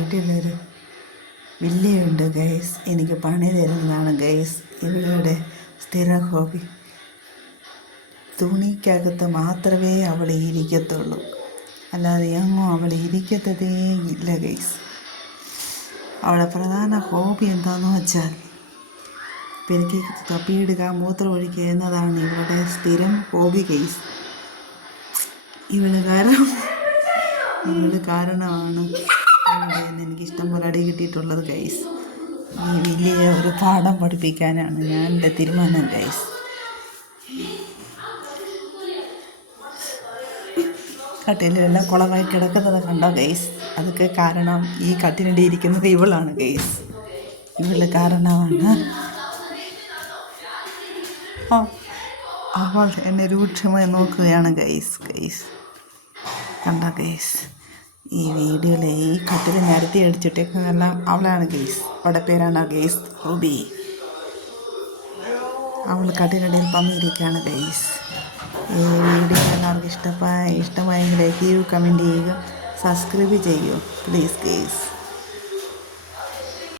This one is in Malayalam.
വീട്ടിലൊരു വില്ലിയുണ്ട് ഗൈസ്. എനിക്ക് പണി തരുന്നതാണ് ഗൈസ് ഇവളുടെ സ്ഥിര ഹോബി. തുണിക്കകത്ത് മാത്രമേ അവൾ ഇരിക്കത്തുള്ളൂ, അല്ലാതെ എങ്ങും അവൾ ഇരിക്കത്തതേ ഇല്ല ഗൈസ്. അവളുടെ പ്രധാന ഹോബി എന്താണെന്ന് വെച്ചാൽ പെരുക്കി തപ്പിയിടുക, മൂത്രം ഒഴിക്കുക എന്നതാണ് ഇവളുടെ സ്ഥിരം ഹോബി ഗൈസ്. ഇവള് കാരണമാണ് എനിക്ക് ഇഷ്ടം പോലെ അടി കിട്ടിയിട്ടുള്ളത് ഗൈസ്. ഈ വലിയ ഒരു പാഠം പഠിപ്പിക്കാനാണ് ഞാൻ എൻ്റെ തീരുമാനം ഗൈസ്. കട്ടിലെല്ലാം കുളമായി കിടക്കുന്നത് കണ്ടോ ഗൈസ്? അതൊക്കെ കാരണം ഈ കട്ടിലിൻ്റെ ഇരിക്കുന്നത് ഇവളാണ് ഗൈസ്. ഇവള് കാരണമാണ് അവൾ എന്നെ രൂക്ഷമായി നോക്കുകയാണ് ഗൈസ്. കണ്ടോ ഗൈസ്? ഈ വീഡിയോയിലെ ഈ കട്ടിൽ നിരത്തി അടിച്ചിട്ടേക്കെല്ലാം അവളാണ് ഗൈസ്. അവളുടെ പേരാണ് ഗൈസ് ഹോബി. അവൾ കട്ടിലിടയിൽ പമ്മിയിരിക്കുകയാണ് ഗൈസ്. ഈ വീഡിയോ എല്ലാവർക്കും ഇഷ്ടമായെങ്കിൽ ലൈക്ക് ചെയ്യൂ, കമൻറ്റ് ചെയ്യുക, സബ്സ്ക്രൈബ് ചെയ്യൂ പ്ലീസ് ഗൈസ്.